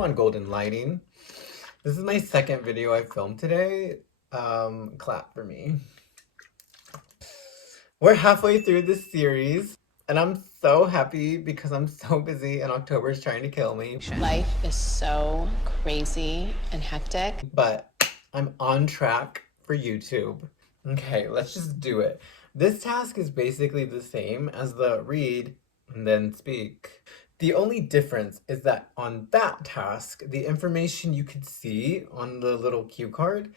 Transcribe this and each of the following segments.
Come on, golden lighting. This is my second video I filmed today. Clap for me. We're halfway through this series, and I'm so happy because I'm so busy and October is trying to kill me. Life is so crazy and hectic. But I'm on track for YouTube. Okay, let's just do it. This task is basically the same as the read and then speak. The only difference is that on that task, the information you could see on the little cue card,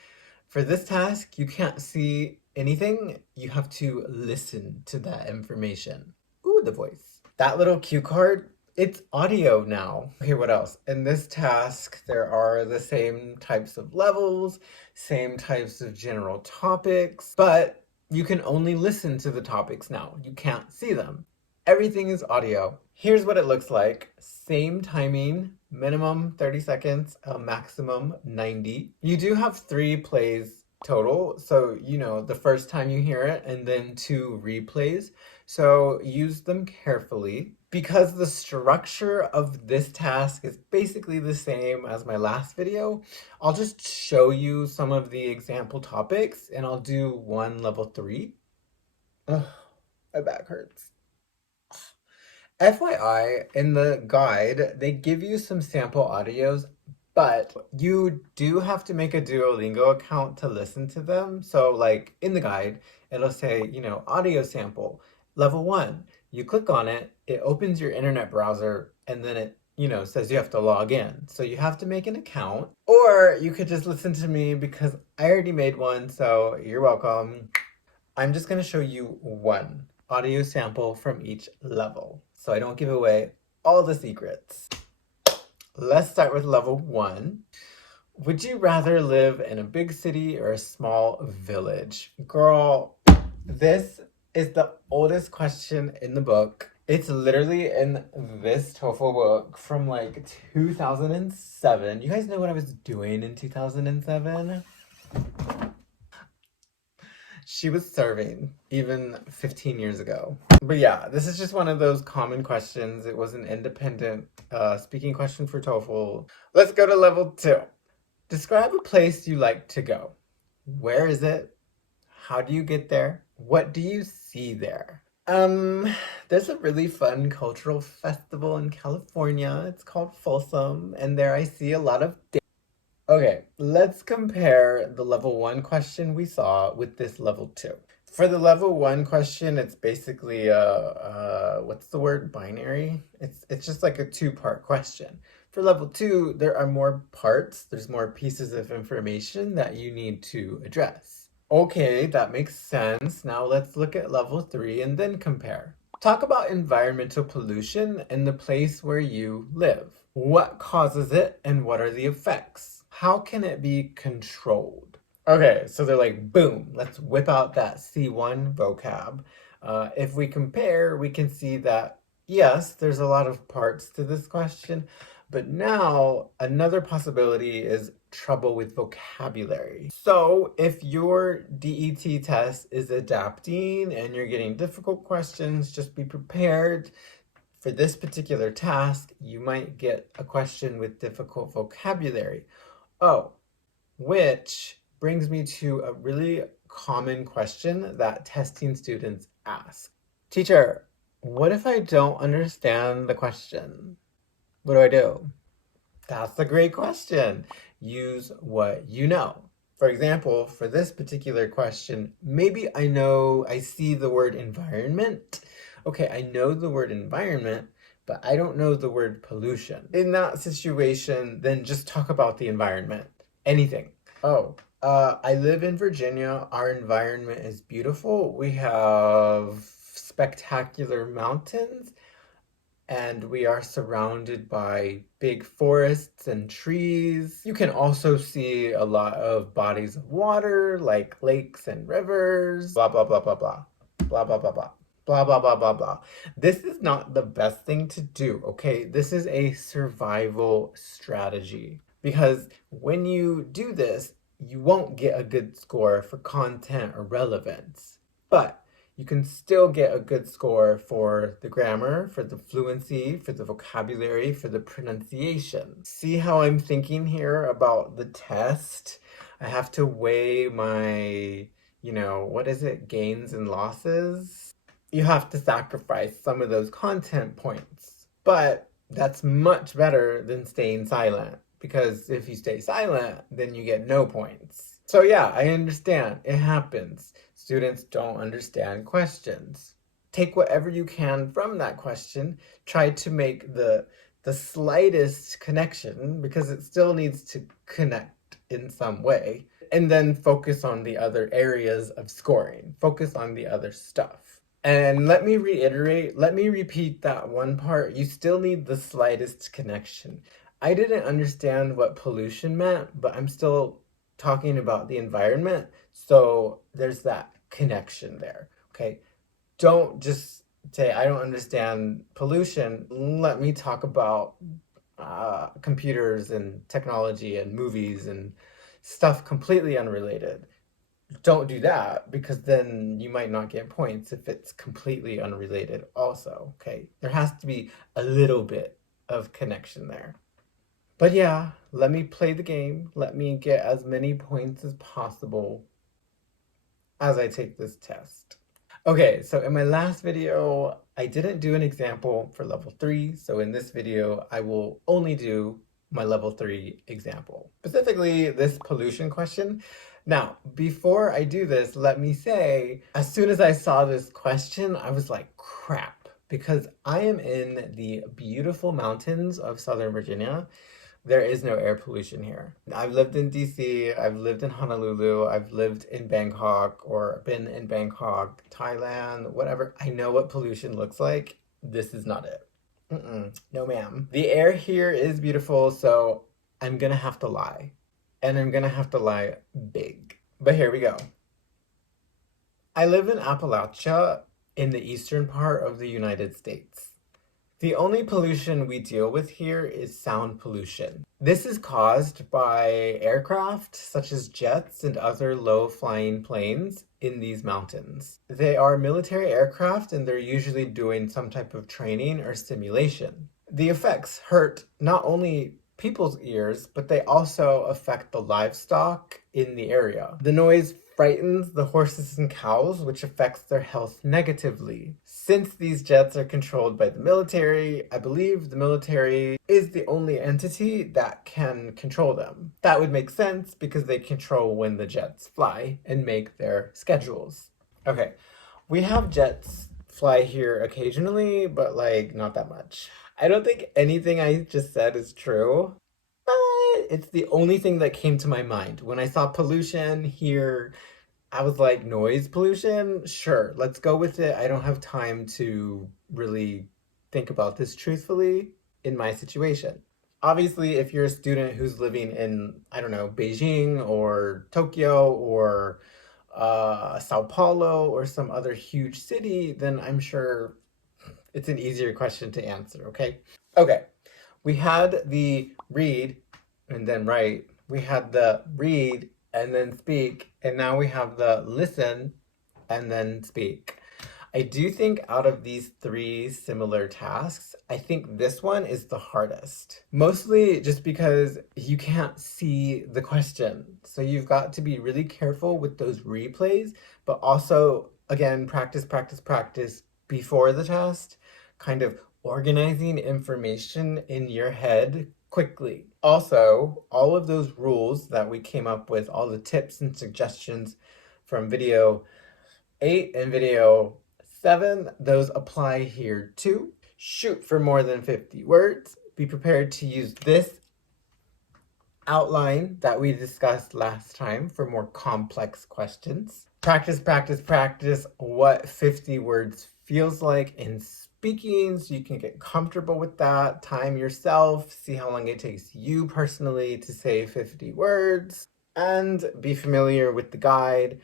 for this task, you can't see anything. You have to listen to that information. Ooh, the voice. That little cue card, it's audio now. Okay, what else? In this task, there are the same types of levels, same types of general topics, but you can only listen to the topics now. You can't see them. Everything is audio. Here's what it looks like. Same timing, minimum 30 seconds, a maximum 90. You do have 3 plays total, so the first time you hear it and then 2 replays. So use them carefully. Because the structure of this task is basically the same as my last video, I'll just show you some of the example topics and I'll do one level 3. Ugh, my back hurts. FYI, in the guide, they give you some sample audios, but you do have to make a Duolingo account to listen to them. So like in the guide, it'll say, audio sample, level 1. You click on it, it opens your internet browser, and then it, says you have to log in. So you have to make an account, or you could just listen to me because I already made one, so you're welcome. I'm just gonna show you one audio sample from each level, so I don't give away all the secrets. Let's start with level 1. Would you rather live in a big city or a small village? Girl, this is the oldest question in the book. It's literally in this TOEFL book from like 2007. You guys know what I was doing in 2007? She was serving even 15 years ago. But yeah, this is just one of those common questions. It was an independent speaking question for TOEFL. Let's go to level 2. Describe a place you like to go. Where is it? How do you get there? What do you see there? There's a really fun cultural festival in California. It's called Folsom, and there I see a lot of Okay, let's compare the level 1 question we saw with this level 2. For the level 1 question, it's basically what's the word? Binary? It's just like a 2-part question. For level 2, there are more parts. There's more pieces of information that you need to address. Okay, that makes sense. Now let's look at level 3 and then compare. Talk about environmental pollution in the place where you live. What causes it and what are the effects? How can it be controlled? Okay, so they're like, boom, let's whip out that C1 vocab. If we compare, we can see that, yes, there's a lot of parts to this question, but now another possibility is trouble with vocabulary. So if your DET test is adapting and you're getting difficult questions, just be prepared. For this particular task, you might get a question with difficult vocabulary. Oh, which brings me to a really common question that testing students ask. Teacher, what if I don't understand the question? What do I do? That's a great question. Use what you know. For example, for this particular question, maybe I see the word environment. Okay, I know the word environment, but I don't know the word pollution. In that situation, then just talk about the environment. Anything. Oh, I live in Virginia. Our environment is beautiful. We have spectacular mountains, and we are surrounded by big forests and trees. You can also see a lot of bodies of water, like lakes and rivers, blah, blah, blah, blah, blah, blah, blah, blah, blah. Blah, blah, blah, blah, blah. This is not the best thing to do, okay? This is a survival strategy. Because when you do this, you won't get a good score for content or relevance. But you can still get a good score for the grammar, for the fluency, for the vocabulary, for the pronunciation. See how I'm thinking here about the test? I have to weigh my, what is it, gains and losses? You have to sacrifice some of those content points. But that's much better than staying silent, because if you stay silent, then you get no points. So yeah, I understand. It happens. Students don't understand questions. Take whatever you can from that question. Try to make the slightest connection, because it still needs to connect in some way. And then focus on the other areas of scoring. Focus on the other stuff. And let me repeat that one part. You still need the slightest connection. I didn't understand what pollution meant, but I'm still talking about the environment. So there's that connection there, okay? Don't just say, I don't understand pollution. Let me talk about computers and technology and movies and stuff completely unrelated. Don't do that, because then you might not get points if it's completely unrelated also, okay? There has to be a little bit of connection there. But yeah, let me play the game. Let me get as many points as possible as I take this test. Okay, so in my last video, I didn't do an example for level 3. So in this video, I will only do my level 3 example. Specifically, this pollution question. Now, before I do this, let me say, as soon as I saw this question, I was like, crap, because I am in the beautiful mountains of Southern Virginia. There is no air pollution here. I've lived in DC, I've lived in Honolulu, I've lived in Bangkok, or been in Bangkok, Thailand, whatever. I know what pollution looks like. This is not it. No ma'am. The air here is beautiful, so I'm gonna have to lie. And I'm gonna have to lie big. But here we go. I live in Appalachia in the eastern part of the United States. The only pollution we deal with here is sound pollution. This is caused by aircraft such as jets and other low-flying planes in these mountains. They are military aircraft, and they're usually doing some type of training or simulation. The effects hurt not only people's ears, but they also affect the livestock in the area. The noise frightens the horses and cows, which affects their health negatively. Since these jets are controlled by the military, I believe the military is the only entity that can control them. That would make sense, because they control when the jets fly and make their schedules. Okay, we have jets fly here occasionally, but like not that much. I don't think anything I just said is true, but it's the only thing that came to my mind. When I saw pollution here, I was like, noise pollution? Sure, let's go with it. I don't have time to really think about this truthfully in my situation. Obviously, if you're a student who's living in, I don't know, Beijing or Tokyo or Sao Paulo or some other huge city, then I'm sure it's an easier question to answer, okay? Okay, we had the read and then write. We had the read and then speak, and now we have the listen and then speak. I do think out of these 3 similar tasks, I think this one is the hardest. Mostly just because you can't see the question. So you've got to be really careful with those replays, but also, again, practice before the test, kind of organizing information in your head quickly. Also, all of those rules that we came up with, all the tips and suggestions from video 8 and video 7, those apply here too. Shoot for more than 50 words. Be prepared to use this outline that we discussed last time for more complex questions. Practice what 50 words feels like in speaking, so you can get comfortable with that. Time yourself, see how long it takes you personally to say 50 words, and be familiar with the guide.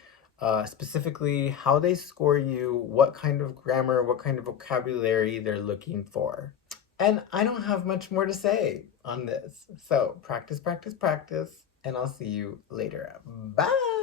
Specifically how they score you, what kind of grammar, what kind of vocabulary they're looking for. And I don't have much more to say on this. So practice, and I'll see you later. Bye!